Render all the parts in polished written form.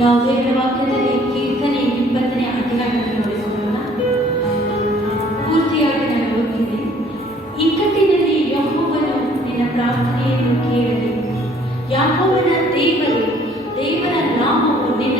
ನಾವು ದೇವರ ವಾಕ್ಯದಲ್ಲಿ ಕೀರ್ತನೆ 20ನೇ ಅಧ್ಯಾಯವನ್ನು ನೋಡಿಕೊಳ್ಳೋಣ. ಪೂರ್ತಿಯಾಗಿ ನಾನು ಓದ್ತೀನಿ. ಇಕ್ಕಟ್ಟಿನಲ್ಲಿ ಯೆಹೋವನು ನಿನ್ನ ಪ್ರಾರ್ಥನೆಯನ್ನು ಕೇಳಲಿ. ಯಾಕೋಬನ ದೇವರ ನಾಮವು ನಿನ್ನ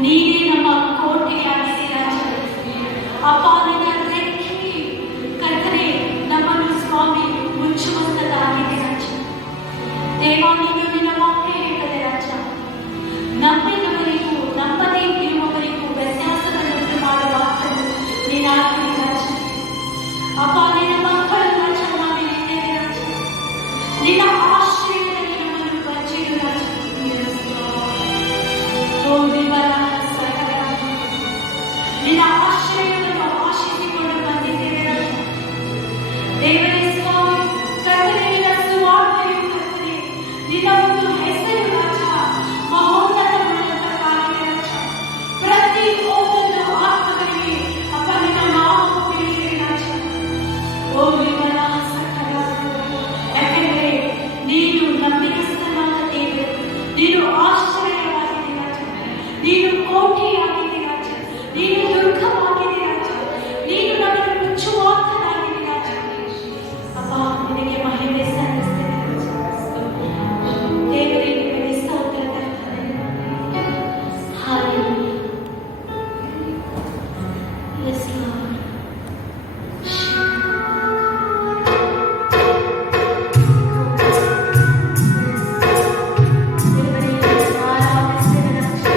ನೀನೇ ನಮ್ಮ ಕೋಟೆಯಾಗಿದೆ ರಾಜ. ಅಪ್ಪ ನಿನ್ನ ರೆಕ್ಕೆ ಕರ್ತನೆ ನಮ್ಮನ್ನು ಸ್ವಾಮಿ ಮುಚ್ಚುವಂತದಾಗಿದೆ ರಾಜ. ದೇವ ನೀನು ನಿನ್ನ ವಾಕ್ಯ ಹೇಳದೆ ರಾಜ, ನಂಬಿದವರಿಗೂ ನಂಬದೇ ಇರುವವರಿಗೂ ವ್ಯತ್ಯಾಸಗಳನ್ನು ಮಾಡುವ ನೀನಾಗಿದೆ ರಾಜ. ಅಪ್ಪ ನಿನ್ನ ಮಕ್ಕಳು ರಾಜ ನಾವಿದ್ದೇವೆ ರಾಜ. ನಿನ್ನ ಆಶ್ರಯದಲ್ಲಿ ನಮ್ಮನ್ನು ಬಚ್ಚಿಡು ರಾಜ. ಓ ದೇವರ ಸಕಲ ನಿನ್ನ ಆಶ್ರಯವನ್ನು ಆಶಿಸಿಕೊಂಡು ಬಂದಿದ್ದೇವೆ ರಾಜ. ದೇವರೇ ಸ್ವಾಮಿ ಕರ್ತನೆ ನಿನ್ನ ಸುವಾರ್ತೆಯು ಕರ್ತನೆ ನಿನ್ನ ಒಂದು ಹೆಸರು ರಾಜ ಮಹೋನ್ನತವಾಗಿದೆ ರಾಜ. ಪ್ರತಿ ಒಬ್ಬೊಂದು ಆತ್ಮಗಳಿಗೆ ಅಪ್ಪ ನಿನ್ನ ನಾಮವು ತಿಳಿದಿದೆ ರಾಜ. ಓ ದೇವರ ಸಕಲ ಯಾಕೆಂದರೆ ನೀನು ನಂಬಿಕಸ್ಥನಾದ ದೇವರು, ನೀನು ಆಶ್ಚರ್ಯವಾಗಿದೆ ರಾಜ, ನೀನು ಕೋಟೆಯಾಗಿದೆ ರಾಜ, ನೀನು ದುರ್ಗವಾಗಿದೆ ರಾಜ, ನೀನು ನಮ್ಮನ್ನು ಮುಚ್ಚುವಾತನಾಗಿದೆ ರಾಜ. ಅಪ್ಪ ನಿನಗೆ ಮಹಿಮೆ ಸಲ್ಲಿಸ್ತೇನೆ ರಾಜ. ದೇವರೇ ನಿಮಗೆ ಸ್ತೋತ್ರ ಕರ್ತನೆ. ಹಾಲೆಲೂಯಾ. Yes, Lord. ದೇವರೇ ಆರಾಧಿಸ್ತೇನೆ ರಾಜ.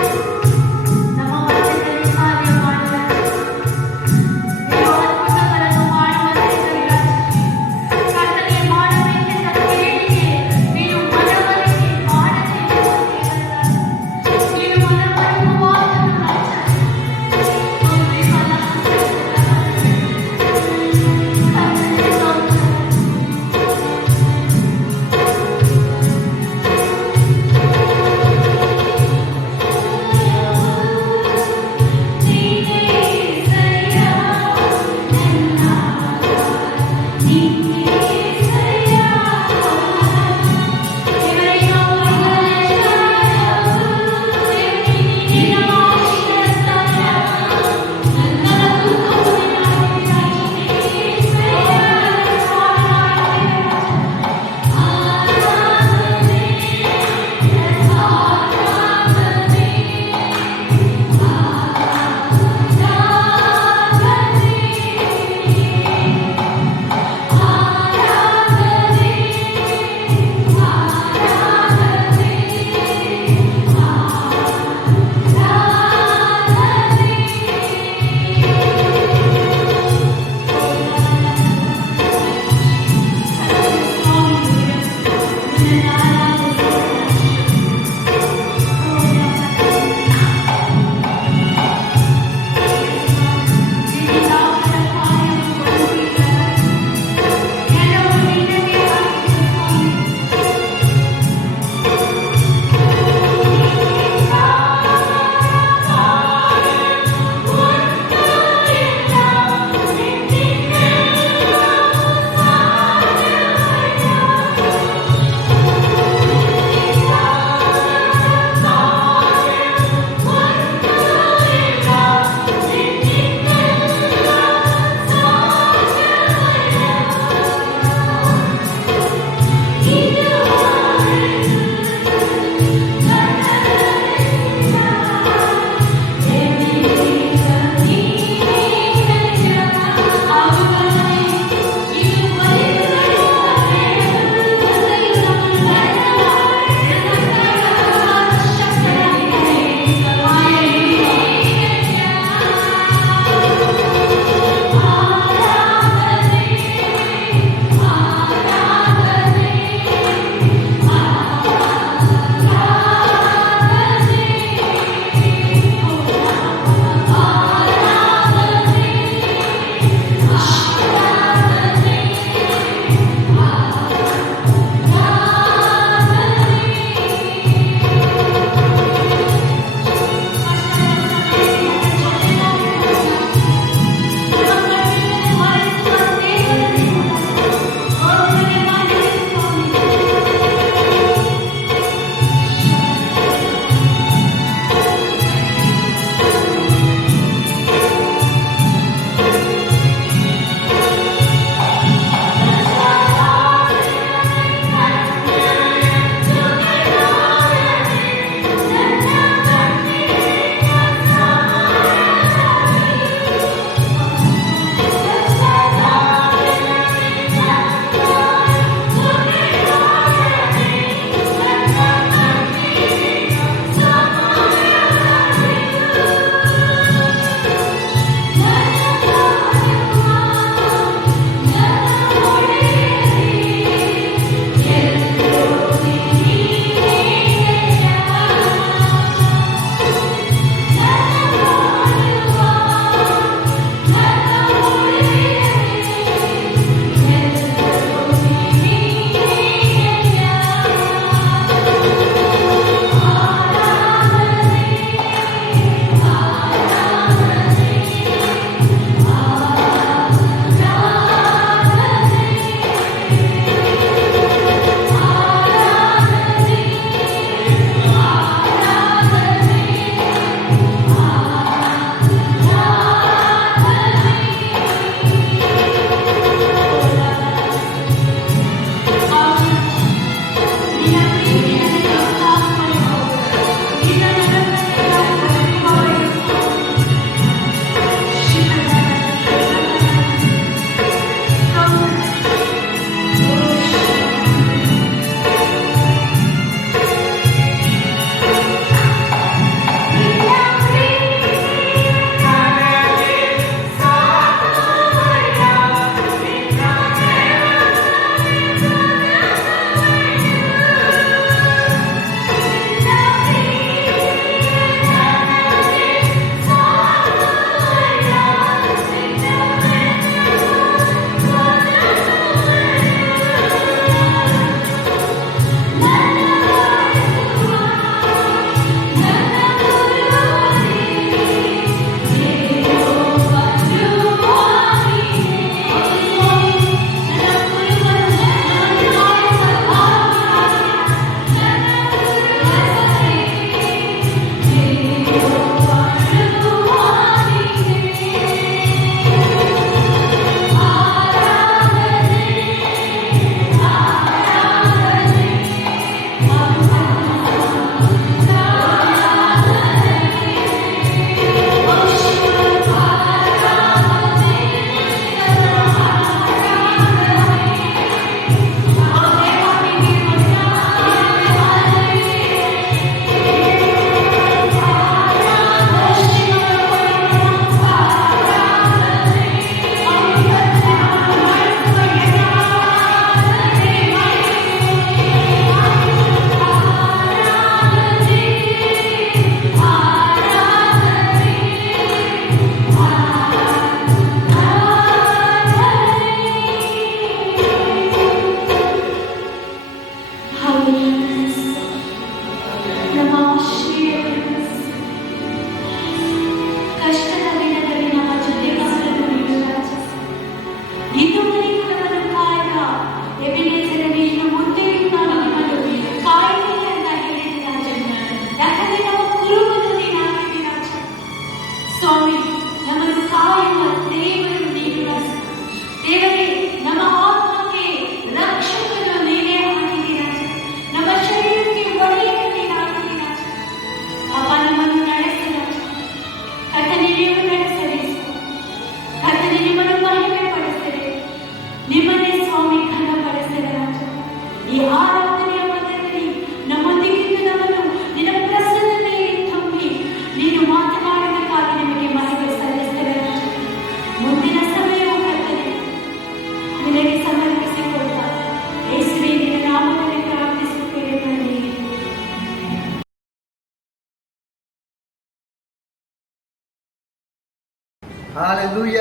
ಹಾಲೆಲೂಯ.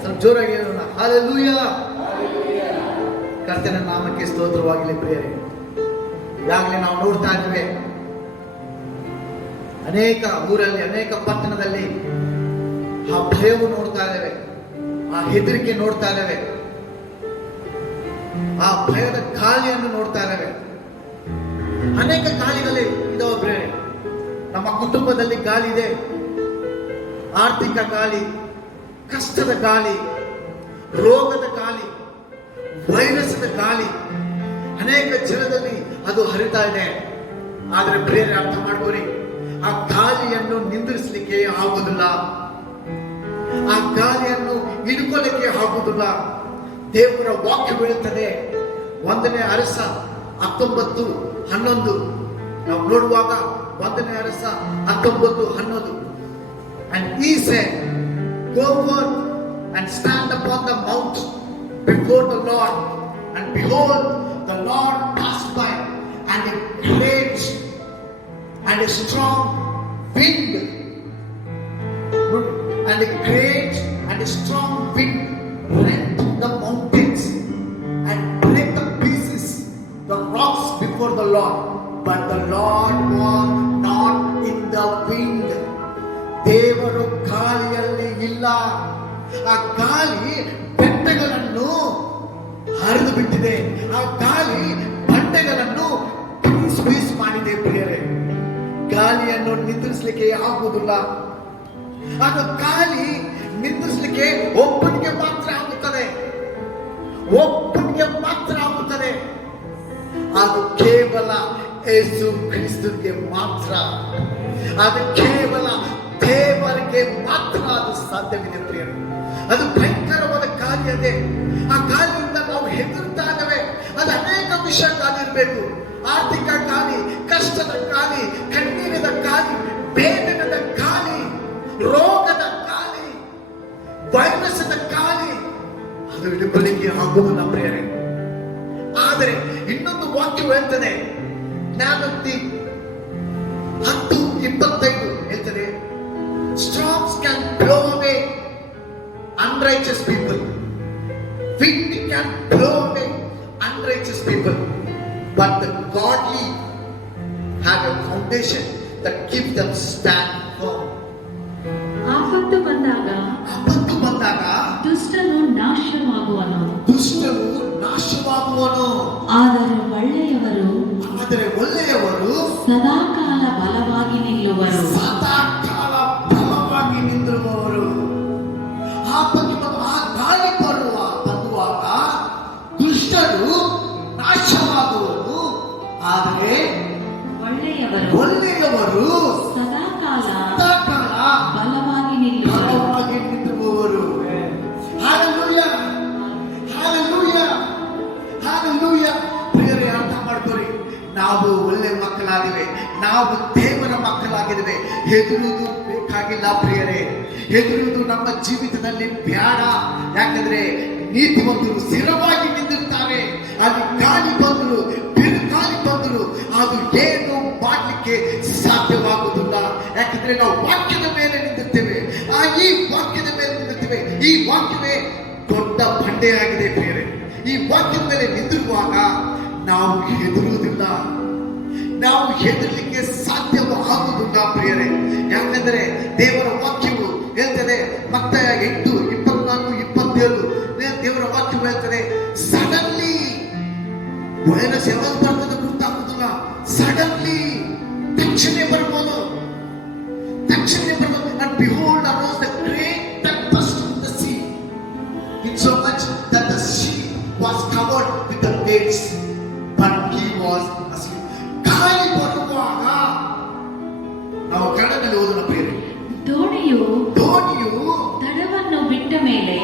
ಸ್ವಲ್ಪ ಜೋರಾಗಿ ಹೇಳೋಣ, ಹಾಲೆಲೂಯ. ಕರ್ತನ ನಾಮಕ್ಕೆ ಸ್ತೋತ್ರವಾಗಲಿ ಪ್ರಿಯರೇ. ಈಗಾಗಲೇ ನಾವು ನೋಡ್ತಾ ಇದ್ದೇವೆ, ಅನೇಕ ಊರಲ್ಲಿ, ಅನೇಕ ಪಟ್ಟಣದಲ್ಲಿ ಆ ಭಯವು ನೋಡ್ತಾ ಇದ್ದೇವೆ, ಆ ಹೆದರಿಕೆ ನೋಡ್ತಾ ಇದ್ದೇವೆ, ಆ ಭಯದ ಗಾಳಿಯನ್ನು ನೋಡ್ತಾ ಇದ್ದೇವೆ. ಅನೇಕ ಗಾಳಿಗಳೇ ಇದಾವೆ ಪ್ರಿಯರೇ. ನಮ್ಮ ಕುಟುಂಬದಲ್ಲಿ ಗಾಳಿ ಇದೆ, ಆರ್ಥಿಕ ಗಾಳಿ, ಕಷ್ಟದ ಗಾಳಿ, ರೋಗದ ಗಾಳಿ, ವೈರಸ್ದ ಗಾಳಿ ಅನೇಕ ಜನದಲ್ಲಿ ಅದು ಹರಿತಾ ಇದೆ. ಆದರೆ ಪ್ರಿಯರೇ, ಅರ್ಥ ಮಾಡ್ಕೊಳ್ಳಿ, ಆ ಗಾಳಿಯನ್ನು ನಿಂದಿರಿಸಲಿಕ್ಕೆ ಆಗುವುದಿಲ್ಲ, ಆ ಗಾಳಿಯನ್ನು ಹಿಡ್ಕೊಳ್ಳಿಕ್ಕೆ ಆಗುವುದಿಲ್ಲ. ದೇವರ ವಾಕ್ಯ ಹೇಳುತ್ತದೆ, 1ನೇ ಅರಸ 19:11 ನಾವು ನೋಡುವಾಗ 1ನೇ ಅರಸ 19:11, and he said, go forth and stand upon the mount before the Lord, and behold, the Lord passed by, and a great and a strong wind, and a great and a strong wind rent the mountains and break the pieces the rocks before the Lord, but the Lord was not in the wind. ದೇವರು ಗಾಳಿಯಲ್ಲಿ ಇಲ್ಲ. ಆ ಗಾಳಿ ಬೆಟ್ಟಗಳನ್ನು ಹರಿದು ಬಿಟ್ಟಿದೆ, ಆ ಗಾಳಿ ಬಂಡೆಗಳನ್ನು ಪೀಸ್ ಮಾಡಿದೆ ಪ್ರಿಯರೇ. ಗಾಳಿಯನ್ನು ನಿಂದಿರಿಸಲಿಕ್ಕೆ ಆಗುವುದಿಲ್ಲ. ಅದು ಗಾಳಿ ನಿಂದಿಸಲಿಕ್ಕೆ ಒಬ್ಬನಿಗೆ ಮಾತ್ರ ಆಗುತ್ತದೆ, ಒಬ್ಬನಿಗೆ ಮಾತ್ರ ಆಗುತ್ತದೆ. ಅದು ಕೇವಲ ಯೇಸು ಕ್ರಿಸ್ತನಿಗೆ ಮಾತ್ರ, ಅದು ಕೇವಲ ದೇವರಿಗೆ ಮಾತ್ರ ಅದು ಸಾಧ್ಯವಿದೆ ಪ್ರಿಯರೇ. ಅದು ಭಯಂಕರವಾದ ಗಾಳಿ ಅದೇ. ಆ ಗಾಳಿಯಿಂದ ನಾವು ಹೆದರ್ತಾ ಇದ್ದೇವೆ. ಅದು ಅನೇಕ ವಿಷಯಗಳಿರಬೇಕು. ಆರ್ಥಿಕ ಗಾಳಿ, ಕಷ್ಟದ ಗಾಳಿ, ಕಣ್ಣೀರಿನ ಗಾಳಿ, ಬೇದನದ ಗಾಳಿ, ರೋಗದ ಗಾಳಿ, ವೈರಸ್ದ ಗಾಳಿ, ಅದು ಹಿಡಿಕೊಳ್ಳಿಕ್ಕೆ ಆಗುವುದಿಲ್ಲ ಪ್ರಿಯರೇ. ಆದರೆ ಇನ್ನೊಂದು ವಾಕ್ಯ ಹೇಳ್ತದೆ, ಜ್ಞಾನೋಕ್ತಿ 10:25 ಹೇಳ್ತದೆ, storms can blow away unrighteous people, wind can blow away unrighteous people, but the godly have a foundation that keeps them stand firm. ಆಪತ್ತು ಬಂದಾಗ ದುಷ್ಟನು ನಾಶವಾಗುವನು, ಆದರೆ ಒಳ್ಳೆಯವರು ಸದಾಕಾಲ ಬಲವಾಗಿ ನಿಲ್ಲುವರು. ಗಾಳಿ ಬಂದುವಾಗ ದುಷ್ಟರು ನಾಶವಾಗುವರು, ಆದರೆ ಒಳ್ಳೆಯವರು ಸದಾಕಾಲ ಬಲವಾಗಿ ನಿಲ್ಲುವರು. Hallelujah, hallelujah, hallelujah. ಪ್ರಿಯರೇ, ಅರ್ಥ ಮಾಡ್ಕೊಳ್ಳಿ, ನಾವು ಒಳ್ಳೆ ಮಕ್ಕಳಾಗಿವೆ, ನಾವು ದೇವರ ಮಕ್ಕಳಾಗಿದ್ದೇವೆ. ಹೆದರುವುದು ಬೇಕಾಗಿಲ್ಲ ಪ್ರಿಯರೇ, ಹೆದರುವುದು ನಮ್ಮ ಜೀವಿತದಲ್ಲಿ ಬೇಡ. ಯಾಕಂದ್ರೆ ನೀತಿವಂತರು ಸ್ಥಿರವಾಗಿ ನಿಂತಿರ್ತಾರೆ. ಅಲ್ಲಿ ಗಾಳಿ ಬಂದರು, ಬಿರುಗಾಳಿ ಬಂದರು, ಅದು ಏನು ಮಾಡಲಿಕ್ಕೆ ಸಾಧ್ಯವಾಗುವುದಿಲ್ಲ. ಯಾಕಂದ್ರೆ ನಾವು ವಾಕ್ಯದ ಮೇಲೆ ನಿಂತಿರ್ತೇವೆ, ಈ ವಾಕ್ಯದ ಮೇಲೆ ನಿಂತಿರ್ತೇವೆ. ಈ ವಾಕ್ಯವೇ ದೊಡ್ಡ ಬಂಡೆಯಾಗಿದೆ ಪ್ರಿಯರೇ. ಈ ವಾಕ್ಯದ ಮೇಲೆ ನಿಂತಿರುವಾಗ ನಾವು ಹೆದರುವುದಿಲ್ಲ, ನಾವು ಹೆದರಲಿಕ್ಕೆ ಸಾಧ್ಯವಾಗುವುದಿಲ್ಲ ಪ್ರಿಯರೇ. ಯಾಕಂದ್ರೆ ದೇವರ ವಾಕ್ಯವು ಹೇಳ್ತದೆ, ಮತ್ತಾಯ 8:24-27 ದೇವರ ವಾಕ್ಯವು ಹೇಳ್ತದೆ, ಸಡನ್ಲಿ ವೈರಸ್ ಯಾವಾಗ ಬರ್ತದೆ ಗೊತ್ತಾಗುದಿಲ್ಲ. ಸಡನ್ಲಿ ತಕ್ಷಣ ಬರ್ಬೋದು. And behold, arose the great tempest in the sea, insomuch that the sea was covered with the waves, but he was asleep. ಗಾಳಿ ಬರುವಾಗ ನಾವು ಕೆಳಗೆ ಓದೋಣ ಪ್ರಿಯರೇ. ದೋಣಿಯು ದಡವನ್ನು ಬಿಟ್ಟ ಮೇಲೆ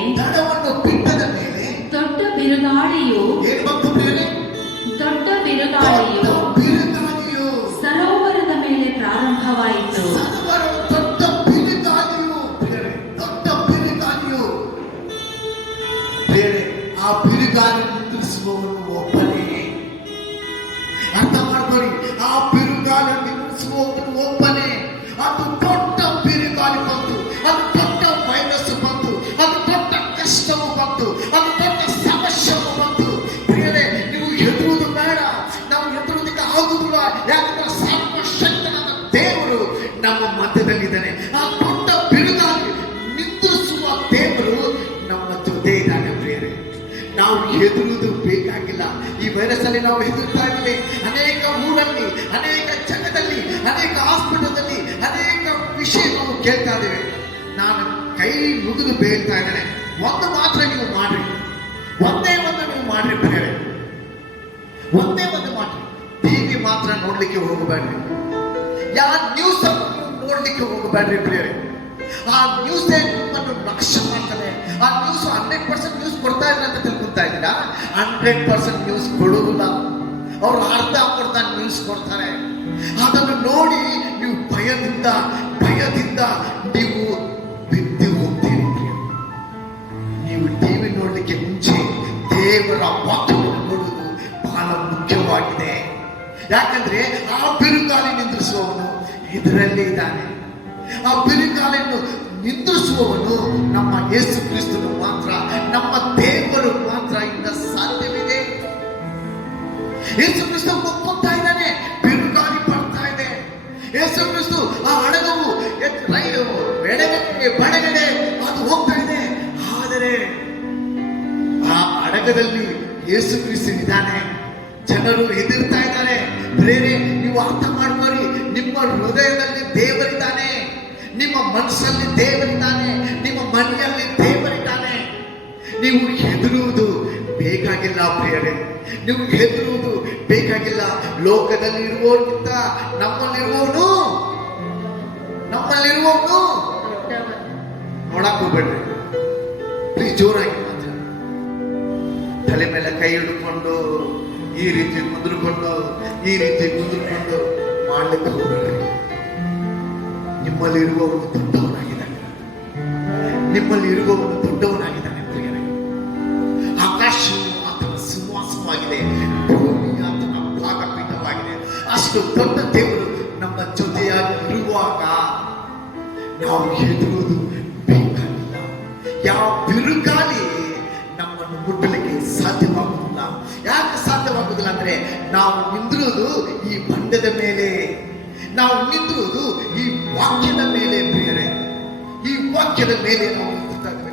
ಬಿಟ್ಟದ ಮೇಲೆ ದೊಡ್ಡ ಬಿರುಗಾಳಿಯು ಏನು ಬಂತು ಪ್ರಿಯರೇ? ದೊಡ್ಡ ಬಿರುಗಾಳಿಯು ಸರೋವರದ ಮೇಲೆ ಪ್ರಾರಂಭವಾಯಿತು. ದೊಡ್ಡ ಬಿರುಗಾಳಿಯು ಬೇರೆ. ಆ ಬಿರುಗಾಳಿ ನಿಲ್ಲಿಸುವವನು ಒಬ್ಬನೇ. ಅರ್ಥ ಮಾಡ್ಕೊಳ್ಳಿ, ಆ ಬಿರುಗಾಳಿ ನಿಲ್ಲಿಸುವವನು ಒಬ್ಬನೇ. ಅದು ದೊಡ್ಡ ಬಿರುಗಾಳಿ ಬಂತು, ಅದು ದೊಡ್ಡ ನಮ್ಮ ಮಧ್ಯದಲ್ಲಿದ್ದಾನೆ. ಆ ದೊಡ್ಡ ಬಿರುಗಾಳಿ ನಿಂದ್ರಿಸುವ ದೇವರು ನಮ್ಮ ಜೊತೆ ಇದ್ದಾನೆ ಪ್ರಿಯರೇ. ನಾವು ಹೆದರುವುದು ಬೇಕಾಗಿಲ್ಲ. ಈ ವೈರಸ್ ಅಲ್ಲಿ ನಾವು ಹೆದರ್ತಾ ಇದ್ದೀವಿ. ಅನೇಕ ಊರಲ್ಲಿ, ಅನೇಕ ಜಗದಲ್ಲಿ, ಅನೇಕ ಹಾಸ್ಪಿಟಲ್ ಅನೇಕ ವಿಷಯ ನಾವು ಕೇಳ್ತಾ ಇದ್ದೇವೆ. ನಾನು ಕೈ ಮುಗಿದು ಬೇಳ್ತಾ ಇದ್ದೇನೆ, ಒಂದು ಮಾತ್ರ ನೀವು ಮಾಡ್ರಿ, ಒಂದೇ ಒಂದು ನೀವು ಮಾಡ್ರಿ ಪ್ರಿಯರೇ, ಒಂದೇ ಒಂದು ಮಾಡ್ರಿ. ಟಿವಿ ಮಾತ್ರ ನೋಡ್ಲಿಕ್ಕೆ ಹೋಗಬೇಡ್ರಿ, ಯಾವ ನ್ಯೂಸ್ ನೋಡ್ಲಿಕ್ಕೆ ಹೋಗಬೇಡ್ರಿ ಪ್ರಿಯರೇ. ಆ ನ್ಯೂಸ್ ನಿಮ್ಮನ್ನು ಲಕ್ಷ್ಯ ಮಾಡ್ತಾರೆ. ಆ ನ್ಯೂಸ್ 100% ನ್ಯೂಸ್ ಕೊಡ್ತಾ ಇಲ್ಲ ಅಂತ ತಿಳ್ಕೊತಾ ಇದ್ದೀರಾ? 100% ನ್ಯೂಸ್ ಕೊಡುವುದಿಲ್ಲ. ಅವರು ಅರ್ಧ ನ್ಯೂಸ್ ಕೊಡ್ತಾರೆ. ಅದನ್ನು ನೋಡಿ ನೀವು ಭಯದಿಂದ ನೀವು ಬಿದ್ದು ಹೋಗ್ತೀರಿ. ನೀವು ಟಿವಿ ನೋಡ್ಲಿಕ್ಕೆ ಮುಂಚೆ ದೇವರ ವಾಕ್ಯವನ್ನು ನೋಡುವುದು ಬಹಳ ಮುಖ್ಯವಾಗಿದೆ. ಯಾಕಂದ್ರೆ ಆ ಬಿರುಗಾಳಿ ನಿಂದ್ರಿಸುವವನು ಇದರಲ್ಲಿ ಇದ್ದಾನೆ. ಆ ಬಿರುಗಾಳಿಯನ್ನು ನಿಂದ್ರಿಸುವವನು ನಮ್ಮ ಯೇಸು ಕ್ರಿಸ್ತನು ಮಾತ್ರ, ನಮ್ಮ ದೇವರು ಮಾತ್ರ. ಇಂದ ಸಾಧ್ಯವಿದೆ. ಯೇಸು ಕ್ರಿಸ್ತ ಒಪ್ಪುತ್ತಾ ಇದ್ದಾನೆ. ಬಿರುಗಾಳಿ ಬರ್ತಾ ಇದೆ. ಯೇಸು ಕ್ರಿಸ್ತು ಆ ಹಡಗವು ಬಡಗಡೆ ಅದು ಹೋಗ್ತಾ ಇದೆ. ಆದರೆ ಆ ಹಡಗದಲ್ಲಿ ಯೇಸು ಕ್ರಿಸ್ತ ಇದ್ದಾನೆ. ಜನರು ಹೆದರ್ತಾ ಇದ್ದಾರೆ. ಬೇರೆ ನೀವು ಅರ್ಥ ಮಾಡ್ಕೊಳ್ಳಿ, ನಿಮ್ಮ ಹೃದಯದಲ್ಲಿ ದೇವರಿದ್ದಾನೆ, ನಿಮ್ಮ ಮನಸ್ಸಲ್ಲಿ ದೇವರಿದ್ದಾನೆ, ನಿಮ್ಮ ಮನೆಯಲ್ಲಿ ದೇವರಿದ್ದಾನೆ. ನೀವು ಹೆದರುವುದು ಬೇಕಾಗಿಲ್ಲ ಪ್ರಿಯರೇ, ನೀವು ಹೆದರುವುದು ಬೇಕಾಗಿಲ್ಲ. ಲೋಕದಲ್ಲಿ ಇರುವವರಿಗಿಂತ ನಮ್ಮಲ್ಲಿರುವವನು ನೋಡಕ್ ಹೋಗ್ಬೇಡ್ರಿ ಪ್ಲೀಸ್. ಜೋರಾಗಿ ಮಾತ್ರ ತಲೆ ಮೇಲೆ ಕೈ ಹಿಡ್ಕೊಂಡು ಈ ರೀತಿ ಕುಂದ್ರಕೊಂಡು ಮಾಡ್ಲಿಕ್ಕೆ ಹೋಗ್ಬೇಡ್ರಿ. ನಿಮ್ಮಲ್ಲಿರುವವನು ದೊಡ್ಡವನಾಗಿದ್ದಾನೆ ಪ್ರಿಯರೇ. ಆಕಾಶವು ಆತನ ಸಿಂಹಾಸನವಾಗಿದೆ, ಭೂಮಿ ಆತನ ಪಾದಪೀಠವಾಗಿದೆ. ಅಷ್ಟು ದೊಡ್ಡ ದೇವರು ನಮ್ಮ ಜೊತೆಯಾಗಿ ಇರುವಾಗ ನಾವು ಹೆದರುವುದು ಬೇಕಾಗಿಲ್ಲ. ಯಾವ ಬಿರುಗಾಳಿ ನಮ್ಮನ್ನು ಮುಟ್ಟಲಿಕ್ಕೆ ಸಾಧ್ಯವಾಗುವುದಿಲ್ಲ. ಯಾಕೆ ಸಾಧ್ಯವಾಗುವುದಿಲ್ಲ ಅಂದ್ರೆ ನಾವು ನಿಂತಿರುವುದು ಈ ಬಂಡೆದ ಮೇಲೆ, ನಾವು ನಿಂತಿರುವುದು ಈ ವಾಕ್ಯದ ಮೇಲೆ ಪ್ರಿಯರೇ. ಈ ವಾಕ್ಯದ ಮೇಲೆ ನಾವು ನಿಂತಿರ್ತೇವೆ.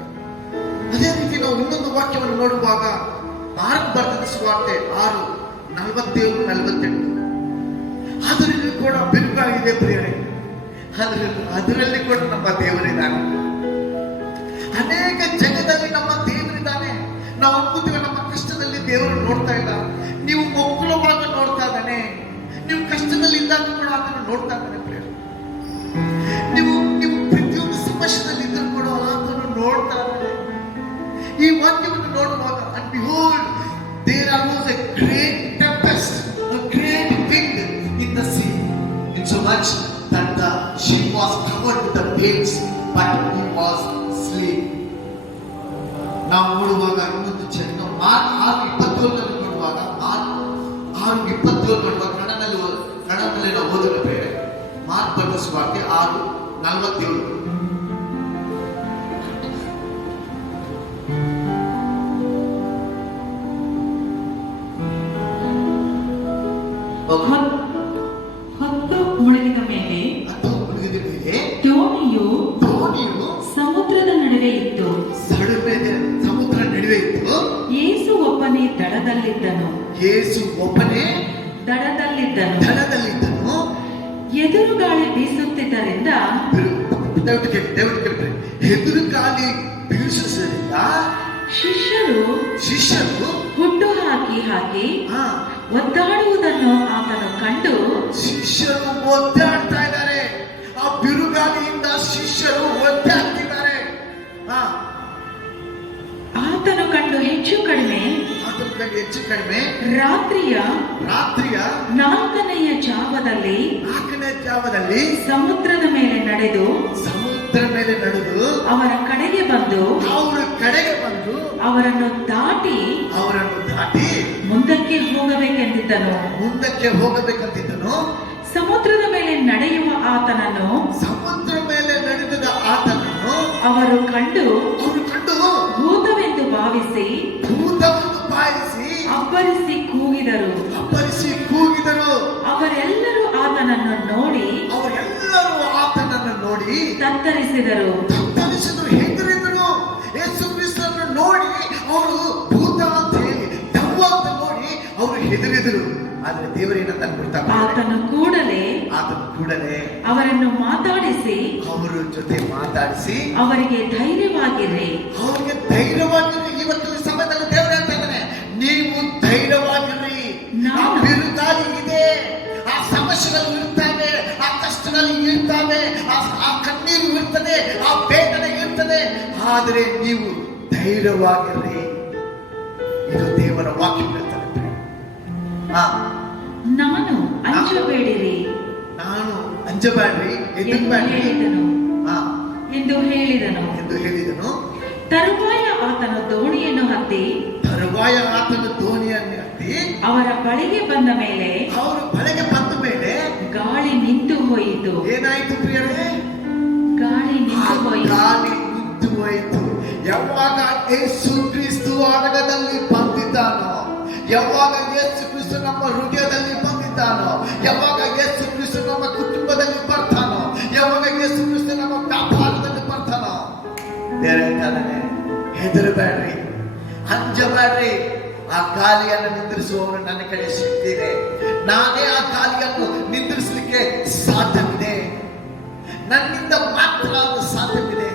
ಅದೇ ರೀತಿ ನಾವು ಇನ್ನೊಂದು ವಾಕ್ಯವನ್ನು ನೋಡುವಾಗ ಮಾರ್ಕ್ ಬರೆದ ಸುವಾರ್ತೆ 6:47-48 ಅದರಲ್ಲಿ ಕೂಡ ಬಿರುಗಾಳಿದೆ ಪ್ರಿಯರೇ. ಅದರಲ್ಲಿ ಕೂಡ ನಮ್ಮ ದೇವರಿದ್ದಾನೆ. ಅನೇಕ ಜಗದಲ್ಲಿ ನಮ್ಮ ದೇವರಿದ್ದಾನೆ. ನಾವು ಅನ್ಕೋತೀವಿ ನಮ್ಮ ಕಷ್ಟದಲ್ಲಿ ದೇವರು ನೋಡ್ತಾ ಇಲ್ಲ. ನೀವು ಮಕ್ಕಳುವಾಗ ನೋಡ್ತಾ ಇದ್ದಾನೆ. ನೀವು ಕಷ್ಟದಲ್ಲಿ ಇದ್ದಾಗ ಕೂಡ ಅದನ್ನು ನೋಡ್ತಾ ಇದ್ದಾನೆ ಪ್ರಿಯರೇ. ನೀವು ಪ್ರತಿಯೊಂದು ಸಮಸ್ಯೆದಲ್ಲಿ ಇದ್ದರೂ ಕೂಡ ಅದನ್ನು ನೋಡ್ತಾ ಇದ್ದಾನೆ. ಈ ವಾಕ್ಯವನ್ನು ನೋಡುವಾಗ and behold there arose a great tempest, a great wind in the sea, insomuch that the ship was covered with the waves, but he was asleep. ನಾವು ನೋಡುವಾಗ ಇನ್ನೊಂದು ಮಾರ್ಕ್ 6:27 ನೋಡುವಾಗ ಕನ್ನಡದಲ್ಲಿ ನಾವು ಓದಿದ ಬೇರೆ. ಮಾರ್ಕ್ ಬರೆದ ಸುವಾರ್ತೆ 6:47 ಹೊತ್ತು ಮುಳುಗಿದ ಮೇಲೆ ದೋಣಿಯು ಸಮುದ್ರದ ನಡುವೆ ಇತ್ತು. ಯೇಸು ಒಬ್ಬನೇ ದಡದಲ್ಲಿದ್ದನು. ಎದುರು ಗಾಳಿ ಬೀಸುತ್ತಿದ್ದರಿಂದ ಎದುರುಗಾಳಿ ಬೀಸುವುದರಿಂದ ಶಿಷ್ಯರು ಹುಟ್ಟು ಹಾಕಿ ಒದ್ದಾಡುವುದನ್ನು ಆತನು ಕಂಡು, ಶಿಷ್ಯರು ಒದ್ದಾಡ್ತಾ ಇದ್ದಾರೆ. ಆ ಬಿರುಗಾಳಿಯಿಂದ ಶಿಷ್ಯರು ಒದ್ದಾಡ್ತಿದ್ದಾರೆ. ಆತನು ಕಂಡು ಹೆಚ್ಚು ಕಡಿಮೆ ರಾತ್ರಿಯ 4ನೇ ಜಾವದಲ್ಲಿ ಸಮುದ್ರದ ಮೇಲೆ ನಡೆದು ಅವರ ಕಡೆಗೆ ಬಂದು ಅವರನ್ನು ದಾಟಿ ಮುಂದಕ್ಕೆ ಹೋಗಬೇಕೆಂದಿದ್ದನು. ಸಮುದ್ರದ ಮೇಲೆ ನಡೆಯುವ ಆತನನ್ನು ಅವರು ಕಂಡು ಭೂತವೆಂದು ಭಾವಿಸಿ ಅಬ್ಬರಿಸಿ ಕೂಗಿದರು. ಅವರೆಲ್ಲರೂ ಆತನನ್ನು ನೋಡಿ ಹೆದರಿದ್ರು. ಆದ್ರೆ ದೇವರೇನಂತ ಗೊತ್ತಾಗ ಆತನು ಕೂಡಲೇ ಅವರನ್ನು ಮಾತಾಡಿಸಿ ಅವರ ಜೊತೆ ಮಾತಾಡಿಸಿ ಅವರಿಗೆ ಧೈರ್ಯವಾಗಿರ್ರಿ. ಇವತ್ತು ಈ ಸಮಯದಲ್ಲಿ ದೇವರು ಹೇಳ್ತಾ ಇದ್ದಾನೆ, ನೀವು ಧೈರ್ಯವಾಗಿರ್ರಿ. ಆ ಬಿರುಗಾಳಿ ಇದೆ, ಆ ಸಮಸ್ಯೆಗಳು ಇರ್ತವೆ, ಆ ಕಷ್ಟಗಳು ಇರ್ತವೆ, ಆ ಕಣ್ಣೀರು ಇರ್ತದೆ, ಆ ಬೇದನೆ ಇರ್ತದೆ, ಆದರೆ ನೀವು ಧೈರ್ಯವಾಗಿರ್ರಿ. ಇದು ದೇವರ ವಾಕ್ಯ ಹೇಳ್ತಾರೆ. ನಾನು ಅಂಜಬೇಡಿರಿ ಎಂದು ಹೇಳಿದನು. ತರುವಾಯ ಆತನು ದೋಣಿಯನ್ನು ಹತ್ತಿ ಅವರ ಬಳಿಗೆ ಬಂದ ಮೇಲೆ ಗಾಳಿ ನಿಂತು ಹೋಯಿತು. ಏನಾಯ್ತು ಪ್ರಿಯರೇ? ಗಾಳಿ ನಿಂತು ಹೋಯಿತು. ಯಾವಾಗ ಯೇಸು ಕ್ರಿಸ್ತು ಅರಗದಲ್ಲಿ ಬಂದಿದ್ದಾನೋ, ಯಾವಾಗ ಯೇಸು ಕ್ರಿಸ್ತು ನಮ್ಮ ಹೃದಯದಲ್ಲಿ ಬಂದಿದ್ದಾನೋ, ಯಾವಾಗ ಯೇಸು ಕ್ರಿಸ್ತು ನಮ್ಮ ಕುಟುಂಬದಲ್ಲಿ ಬರ್ತಾನೋ, ಯಾವಾಗ ಯೇಸು ಕ್ರಿಸ್ತು ನಮ್ಮ ವ್ಯಾಪಾರದಲ್ಲಿ ಬರ್ತಾನೋ, ಹೇಳ್ತಾನೆ, ಹೆದರಬೇಡ್ರಿ, ಅಂಜಬೇಡ್ರಿ. ಆ ಗಾಳಿಯನ್ನು ನಿಂದಿರಿಸುವವರು ನನ್ನ ಕಡೆ ಶಕ್ತಿ ಇದೆ. ನಾನೇ ಆ ಗಾಳಿಯನ್ನು ನಿಂದಿರಿಸಲಿಕ್ಕೆ ಸಾಧ್ಯವಿದೆ. ನನ್ನಿಂದ ಮಾತ್ರ ಅದು ಸಾಧ್ಯವಿದೆ.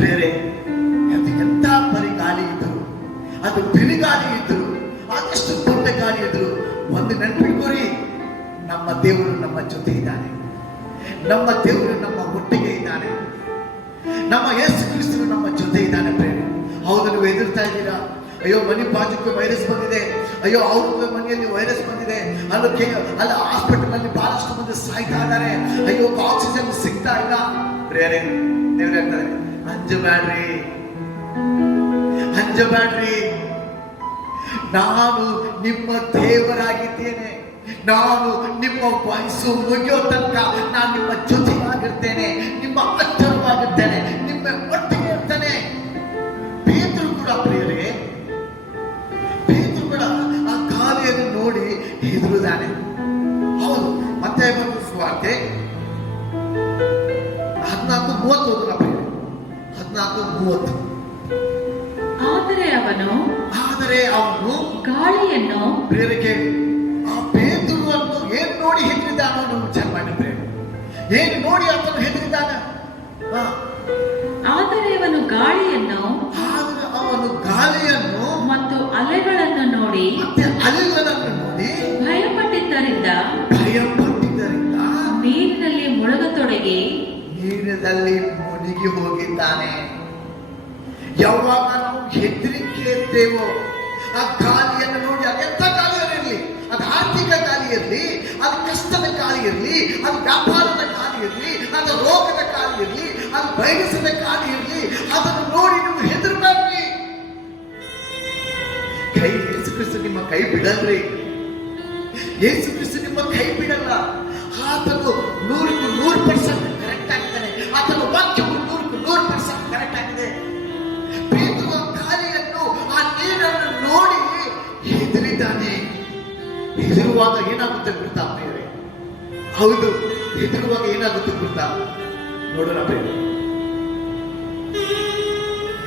ಬೇರೆ ಎಂತ ಬರಿ ಗಾಳಿ ಇದ್ರು, ಅದು ಬಿರುಗಾಳಿ ಇದ್ರು, ಆದಷ್ಟು ದೊಡ್ಡ ಗಾಳಿ ಇದ್ರು, ಒಂದು ನೆನಪಿಟ್ಕೋರಿ, ನಮ್ಮ ದೇವರು ನಮ್ಮ ಜೊತೆ ಇದ್ದಾನೆ. ನಮ್ಮ ದೇವರು ನಮ್ಮ ಒಟ್ಟಿಗೆ ಇದ್ದಾನೆ. ನಮ್ಮ ಯೇಸು ಕ್ರಿಸ್ತನು ನಮ್ಮ ಜೊತೆ ಇದ್ದಾನೆ. ಪ್ರೇರೆ, ಹೌದು, ನೀವು ಹೆದರ್ತಾ ಇದ್ದೀರಾ? ಅಯ್ಯೋ, ಮನೆ ಬಾಜುಕ್ಕೆ ವೈರಸ್ ಬಂದಿದೆ, ಅಯ್ಯೋ ಅವ್ರ ಮನೆಯಲ್ಲಿ ವೈರಸ್ ಬಂದಿದೆ, ಅಲ್ಲ ಹಾಸ್ಪಿಟಲ್ ಅಲ್ಲಿ ಬಹಳಷ್ಟು ಮಂದಿ ಸಾಯ್ತಾ ಇದ್ದಾರೆ, ಅಯ್ಯೋ ಆಕ್ಸಿಜನ್ ಸಿಗ್ತಾ ಇಲ್ಲ. ಪ್ರೇರೆ, ದೇವ್ರು ಹೇಳ್ತಾರೆ, ಅಂಜಬೇಡ್ರಿ, ನಾನು ನಿಮ್ಮ ದೇವರಾಗಿದ್ದೇನೆ. ನಾನು ನಿಮ್ಮ ವಯಸ್ಸು ಮುಗಿಯೋ ತನಕ ನಾನು ನಿಮ್ಮ ಜೊತೆಯಾಗಿರ್ತೇನೆ, ನಿಮ್ಮ ಹತ್ತಿರವಾಗಿರ್ತೇನೆ, ನಿಮ್ಮ ಒಟ್ಟಿಗೆ ಇರ್ತೇನೆ. ಪೇತ್ರರು ಕೂಡ ಪ್ರಿಯರೇ, ಪೇತ್ರರು ಕೂಡ ಆ ಗಾಳಿಯನ್ನು ನೋಡಿ ಹೆದರುತ್ತಾನೆ. ಹೌದು, ಮತ್ತೆ ಸುವಾರ್ತೆ 14:30 ಪ್ರಿಯರೇ, 14:30. ಆದರೆ ಅವನು ಗಾಳಿಯನ್ನು ಪ್ರೇರಕ್ಕೆ ಆ ಪೇತ್ರನನ್ನು ಏನು ನೋಡಿ ಹೆದರಿದ್ದಾನೋ ನಾವು ವಿಚಾರ ಮಾಡಿ. ಏನು ನೋಡಿ ಅವನು ಹೆದರಿದ್ದಾನ? ಆದರೆ ಅವನು ಗಾಳಿಯನ್ನು ಮತ್ತು ಅಲೆಗಳನ್ನು ನೋಡಿ ಭಯಪಟ್ಟಿದ್ದರಿಂದ ನೀರಿನಲ್ಲಿ ಮುಳುಗತೊಡಗಿ ಮುಳುಗಿ ಹೋಗಿದ್ದಾನೆ. ಯಾವಾಗ ನಾವು ಹೆದರಿಕೆ ಇದ್ದೇವೋ, ಆ ಗಾಳಿಯನ್ನು ನೋಡಿ, ಅದೆಂತ ಗಾಳಿ ಇರಲಿ, ಅದು ಆರ್ಥಿಕ ಗಾಳಿ ಇರಲಿ, ಅದು ಕಷ್ಟದ ಗಾಳಿ ಇರಲಿ, ಅದು ವ್ಯಾಪಾರದ ಗಾಳಿ ಇರಲಿ, ಅದು ರೋಗದ ಗಾಳಿ ಇರಲಿ, ಅದು ವೈರಸ್ಸಿನ ಗಾಳಿ ಇರಲಿ, ಅದನ್ನು ನೋಡಿ ನೀವು ಹೆದರಬೇಡ್ರಿ. ಯೇಸು ಕ್ರಿಸ್ತ ನಿಮ್ಮ ಕೈ ಬಿಡಲ್ರಿ. ಯೇಸು ಕ್ರಿಸ್ತ ನಿಮ್ಮ ಕೈ ಬಿಡಲ್ಲ. ಆತನು 100% ಕರೆಕ್ಟ್ ಆಗಿದ್ದಾನೆ. ಆತನ ವಾಕ್ಯವು 100% ಕರೆಕ್ಟ್ ಆಗಿದೆ. ನೋಡಿ ಹೆದರಿದ್ದಾನೆ. ಹೆದರುವಾಗ ಏನಾಗುತ್ತೆ ಗೊತ್ತಾ ಪ್ರಿಯರೇ? ಹೌದು, ಹೆದರುವಾಗ ಏನಾಗುತ್ತೆ ಗೊತ್ತಾ? ನೋಡೋಣ ಪ್ರಿಯರೇ,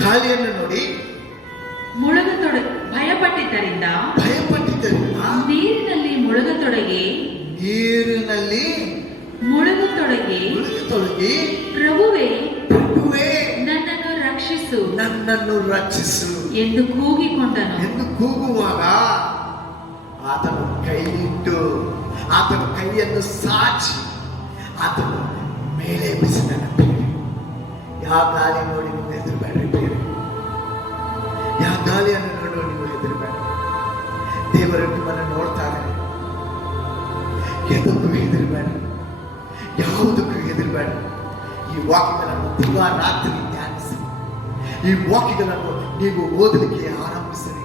ಗಾಳಿಯನ್ನು ನೋಡಿ ಭಯಪಟ್ಟಿದ್ದರಿಂದ ನೀರಿನಲ್ಲಿ ಮುಳುಗತೊಡಗಿ ಪ್ರಭುವೇ ನನ್ನನ್ನು ರಕ್ಷಿಸು ಎಂದು ಕೂಗುವಾಗ ಆತನು ಕೈಯಿಟ್ಟು, ಆತನ ಕೈಯನ್ನು ಸಾಚಿ ಆತನು ಮೇಲೆ ಬಿಸಿದನು. ಯಾವ ಗಾಳಿ ನೋಡಿ ನೀವು ಹೆದರಬೇಡ್ರಿ ಬೇರೆ, ಯಾವ ಗಾಳಿಯನ್ನು ನೋಡಿ ನೀವು ಹೆದರಬೇಡ್ರಿ. ದೇವರು ನಿಮ್ಮನ್ನು ನೋಡ್ತಾ ಇದ್ದಾನೆ. ಎದಕ್ಕೂ ಹೆದರಬೇಡ್ರಿ, ಯಾವುದಕ್ಕೂ ಹೆದರಬೇಡ್ರಿ. ಈ ವಾಕ್ಯಗಳನ್ನು ದಿವಾ ರಾತ್ರಿ ಧ್ಯಾನಿಸಿ, ಈ ವಾಕ್ಯಗಳನ್ನು ನೀವು ಓದಲಿಕ್ಕೆ ಆರಂಭಿಸಿರಿ.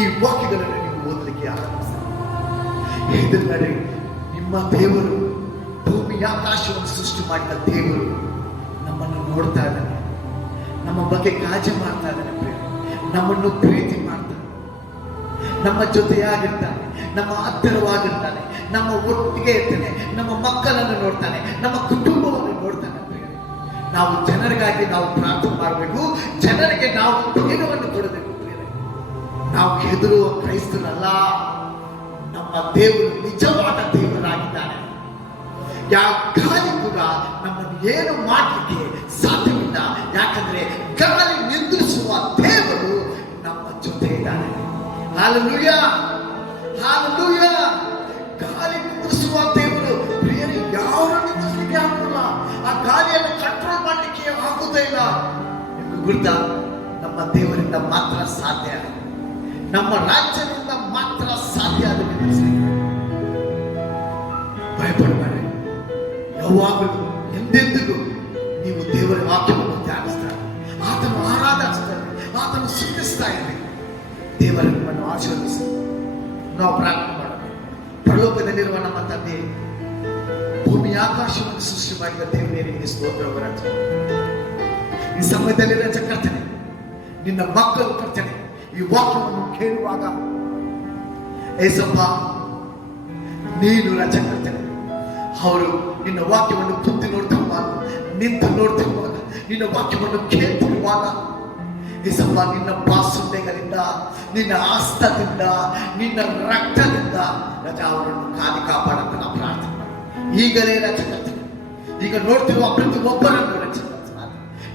ಈ ವಾಕ್ಯಗಳನ್ನು ನೀವು ಓದಲಿಕ್ಕೆ ಆರಂಭಿಸಿರಿ. ಹೆದರಬೇಡ್ರಿ. ನಿಮ್ಮ ದೇವರು, ಭೂಮಿ ಆಕಾಶವನ್ನು ಸೃಷ್ಟಿ ಮಾಡಿದ ದೇವರು ನಮ್ಮನ್ನು ನೋಡ್ತಾ ಇದ್ದಾನೆ. ನಮ್ಮ ಬಗ್ಗೆ ಕಾಳಜಿ ಮಾಡ್ತಾ ಇದ್ದಾನೆ. ನಮ್ಮನ್ನು ಪ್ರೀತಿ ಮಾಡ್ತಾನೆ. ನಮ್ಮ ಜೊತೆಯಾಗಿರ್ತಾನೆ, ನಮ್ಮ ಹತ್ತಿರವಾಗಿರ್ತಾನೆ, ನಮ್ಮ ಒಟ್ಟಿಗೆ ಇರ್ತಾನೆ, ನಮ್ಮ ಮಕ್ಕಳನ್ನು ನೋಡ್ತಾನೆ, ನಮ್ಮ ಕುಟುಂಬವನ್ನು ನೋಡ್ತಾನೆ. ನಾವು ಜನರಿಗಾಗಿ ನಾವು ಪ್ರಾರ್ಥನೆ ಮಾಡಬೇಕು, ಜನರಿಗೆ ನಾವು ಧೈರ್ಯವನ್ನು ಕೊಡಬೇಕು. ನಾವು ಹೆದರುವ ಕ್ರೈಸ್ತರಲ್ಲ. ನಮ್ಮ ದೇವರು ನಿಜವಾದ ದೇವರಾಗಿದ್ದಾನೆ. ಯಾವ ಗಾಳಿ ಕೂಡ ನಮ್ಮನ್ನು ಏನು ಮಾಡಲಿಕ್ಕೆ ಸಾಧ್ಯವಿಲ್ಲ. ಯಾಕಂದ್ರೆ ಗಾಳಿ ನಿಂದಿಸುವ ದೇವರು ನಮ್ಮ ಜೊತೆ ಇದ್ದಾನೆ. Hallelujah, hallelujah. ಗಾಳಿ ನಿಂದಿಸುವ ದೇವರು ಪ್ರಿಯರೇ ಯಾರು ನಿಂದಿಸಲಿಕ್ಕೆ ಆಗುದಿಲ್ಲ. ಆ ಗಾಳಿಯನ್ನು ಕಂಟ್ರೋಲ್ ಮಾಡಲಿಕ್ಕೆ ಆಗುವುದೇ ಇಲ್ಲ. ನಿಮ್ಗೆ ಗೊತ್ತಾ, ನಮ್ಮ ದೇವರಿಂದ ಮಾತ್ರ ಸಾಧ್ಯ, ನಮ್ಮ ರಾಜ್ಯದಿಂದ ಮಾತ್ರ ಸಾಧ್ಯ ಅದು ನಿಲ್ಲಿಸಲಿಕ್ಕೆ. ಭಯಪಡಬೇಡಿ. ಯಾವಾಗಲೂ ಎಂದೆಂದಿಗೂ ನೀವು ದೇವರ ವಾಕ್ಯವನ್ನು ಧ್ಯಾನಿಸ್ತಾರೆ, ಆತನು ಆರಾಧಿಸ್ತಾರೆ, ಆತನು ಸ್ತುತಿಸ್ತಾ ಇರಿ. ದೇವರ ನಿಮ್ಮನ್ನು ಆಶೀರ್ವದಿಸಿ. ನಾವು ಪ್ರಾರ್ಥನೆ ಮಾಡೋಣ. ಪರಲೋಕದಲ್ಲಿರುವ ನಮ್ಮ ತಂದೆ, ಭೂಮಿ ಆಕಾಶವನ್ನು ಸೃಷ್ಟಿ ಮಾಡಿದ ದೇವರೇ ನಿಮಗೆ ಸ್ತೋತ್ರವರ. ಈ ಸಮಯದಲ್ಲಿ ರಚಕರ್ತನೆ, ನಿನ್ನ ಮಕ್ಕಳು ಕರ್ತನೆ ಈ ವಾಕ್ಯವನ್ನು ಕೇಳುವಾಗ ಏಸಪ್ಪ, ನೀನು ರಚಕರ್ತನೆ. ಅವರು ನಿನ್ನ ವಾಕ್ಯವನ್ನು ಕುಂತು ನೋಡ್ತಿರುವಾಗ, ನಿಂತು ನೋಡ್ತಿರುವಾಗ, ನಿನ್ನ ವಾಕ್ಯವನ್ನು ಕೇಳ್ತಿರುವಾಗ ಏಸಪ್ಪ, ನಿನ್ನ ಬಾಸುಂಡೆಗಳಿಂದ, ನಿನ್ನ ಹಸ್ತದಿಂದ, ನಿನ್ನ ರಕ್ತದಿಂದ ರಜ ಅವರನ್ನು ಕಾಪಾಡಂತ ನಾವು ಪ್ರಾರ್ಥನೆ ಮಾಡಿ. ಈಗಲೇ ರಚಕರ್ತನೆ, ಈಗ ನೋಡ್ತಿರುವ ಪ್ರತಿ ಒಬ್ಬರನ್ನು ರಚಕರ್ತನೆ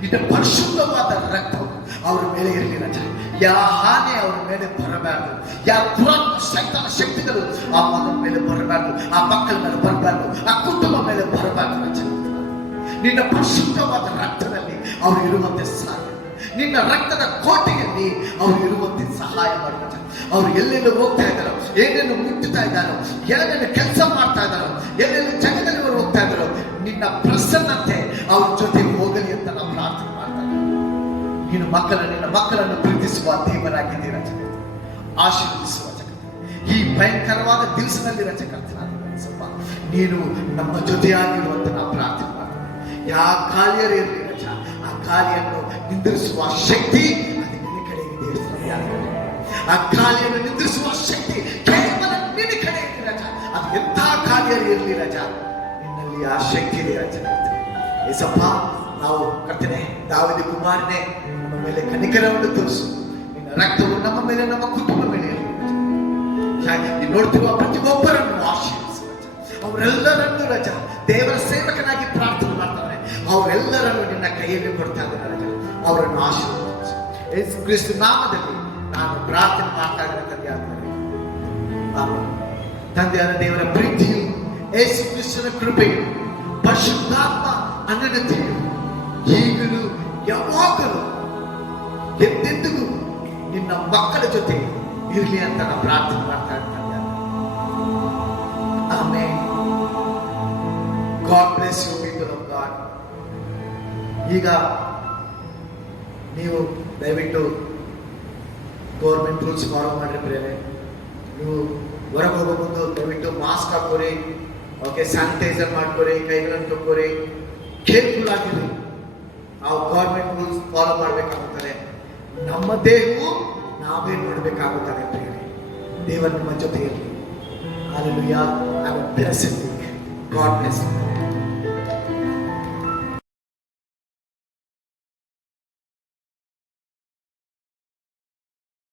ನಿನ್ನ ಪರಿಶುದ್ಧವಾದ ರಕ್ತವು ಅವರ ಮೇಲೆ ಇರಲಿ ರಜ. ಯಾವ ಹಾನಿ ಅವರ ಮೇಲೆ ಬರಬಾರ್ದು, ಯಾವ ಪುರಾಣ ಸೈತಾನ ಶಕ್ತಿಗಳು ಆ ಮಗನ ಮೇಲೆ ಬರಬಾರ್ದು, ಆ ಮಕ್ಕಳ ಮೇಲೆ ಬರಬಾರ್ದು, ಆ ಕುಟುಂಬ ಮೇಲೆ ಬರಬಾರ್ದು ರಜ. ನಿನ್ನ ಪರಿಶುದ್ಧವಾದ ರಕ್ತದಲ್ಲಿ ಅವರು ಇರುವಂತೆ ಸಾಧ್ಯ, ನಿನ್ನ ರಕ್ತದ ಕೋಟೆಯಲ್ಲಿ ಅವರು ಇರುವಂತೆ ಸಹಾಯ ಮಾಡಿ ರಜ. ಅವರು ಎಲ್ಲೆಲ್ಲೂ ಹೋಗ್ತಾ ಇದ್ದಾರೋ, ಏನೇನು ಮುಟ್ಟುತ್ತಾ ಇದ್ದಾರೋ, ಏನೇನು ಕೆಲಸ ಮಾಡ್ತಾ ಇದ್ದಾರೋ, ಎಲ್ಲೆಲ್ಲಿ ಜಗದಲ್ಲಿ ಅವರು ಹೋಗ್ತಾ ಇದ್ದಾರೋ, ನಿನ್ನ ಪ್ರಸನ್ನತೆ ಅವ್ರ ಜೊತೆಗೆ ಹೋಗಲಿ ಅಂತ ನಾವು ಪ್ರಾರ್ಥನೆ ಮಾಡ್ತಾ ಇದ್ದೀವಿ. ನೀನು ನಿನ್ನ ಮಕ್ಕಳನ್ನು ಪ್ರೀತಿಸುವ ದೇವರಾಗಿದ್ದೀರ ಜಗತ್ತು, ಆಶೀರ್ವದಿಸುವ ಜಗತ್ತು. ಈ ಭಯಂಕರವಾದ ದಿವಸದಲ್ಲಿ ರಚಕರ್ತನಾದ ಸ್ವಲ್ಪ ನೀನು ನಮ್ಮ ಜೊತೆಯಾಗಿರುವಂತ ನಾವು ಪ್ರಾರ್ಥನೆ ಮಾಡ್ತೇವೆ. ಯಾವ ಗಾಳಿಯರು ಇರಲಿ ರಜ, ಆ ಗಾಳಿಯನ್ನು ನಿಂದಿರಿಸುವ ಶಕ್ತಿ ಅದು ನಿನ್ನ ಕಡೆ ಇದೆ. ಆ ಗಾಳಿಯನ್ನು ನಿಂದಿರಿಸುವ ಶಕ್ತಿ ಕೇವಲ ನಿನ್ನ ಕಡೆ ಇದೆ ರಜ. ಅದು ಎಂಥ ಗಾಳಿಯರು ಇರಲಿ ರಜ, ನಿನ್ನಲ್ಲಿ ಆ ಶಕ್ತಿ ಇದೆ ರಜ. ಏಸಪ್ಪ, ನಾವು ಕರ್ತನೆ ದಾವೀದ ಕುಮಾರನೇ, ನಮ್ಮ ಮೇಲೆ ಕನಿಕರವನ್ನು ತೋರಿಸು. ನಿನ್ನ ರಕ್ತವು ನಮ್ಮ ಮೇಲೆ, ನಮ್ಮ ಕುಟುಂಬ ಮೇಲೆ ಇರಲಿ. ನೋಡ್ತಿರುವ ಪ್ರತಿಯೊಬ್ಬರನ್ನು ಆಶೀರ್ವದಿಸು. ಅವರೆಲ್ಲರನ್ನು ರಜ ದೇವರ ಸೇವಕನಾಗಿ ಪ್ರಾರ್ಥನೆ ಮಾಡ್ತಾರೆ. ಅವರೆಲ್ಲರನ್ನು ನಿನ್ನ ಕೈಯಲ್ಲಿ ಕೊಡ್ತಾ ಇದ್ದಾರೆ ರಜ. ಅವರನ್ನು ಆಶೀರ್ವದಿಸು. ಯೇಸು ಕ್ರಿಸ್ತ ನಾಮದಲ್ಲಿ ನಾನು ಪ್ರಾರ್ಥನೆ ಮಾಡ್ತಾ ಇದ್ದೇನೆ ತಂದೆಯಾದರೆ. ಆಮೆನ್. ತಂದೆಯಾದ ದೇವರ ಪ್ರೀತಿಯು, ಯೇಸು ಕ್ರಿಸ್ತನ ಕೃಪೆಯು, ಪರಿಶುದ್ಧಾತ್ಮ ಅನನ್ಯತೆಯು ಈಗಲೂ ಯಾವಾಗಲೂ ಎಂದೆಂದಿಗೂ ನಿನ್ನ ಮಕ್ಕಳ ಜೊತೆ ಇರಲಿ ಅಂತ ನಾನು ಪ್ರಾರ್ಥನೆ ಮಾಡ್ತಾ ಇರ್ತೇನೆ. Amen. God bless you people of God. ಈಗ ನೀವು ದಯವಿಟ್ಟು ಗೌರ್ಮೆಂಟ್ ರೂಲ್ಸ್ ಫಾಲೋ ಮಾಡ್ರಿ ಪ್ರೇರೆ. ನೀವು ಹೊರಗೆ ಹೋಗೋ ಮುಂದೆ ದಯವಿಟ್ಟು ಮಾಸ್ಕ್ ಹಾಕೋರಿ, ಓಕೆ, ಸ್ಯಾನಿಟೈಸರ್ ಮಾಡ್ಕೊರಿ, ಕೈಗಳನ್ನು ತಕ್ಕೋರಿ, ಕೇರ್ಫುಲ್ ಆಗಿರಿ. ನಾವು ಗೌರ್ಮೆಂಟ್ ರೂಲ್ಸ್ ಫಾಲೋ ಮಾಡಬೇಕಾಗುತ್ತದೆ. ನಮ್ಮ ದೇಹವು ನಾವೇ ನೋಡಬೇಕಾಗುತ್ತದೆ ಪ್ರಿಯರೇ. ದೇವರು ನಿಮ್ಮ ಜೊತೆ ಇರಲಿ. Hallelujah. Have a blessed week. God bless you.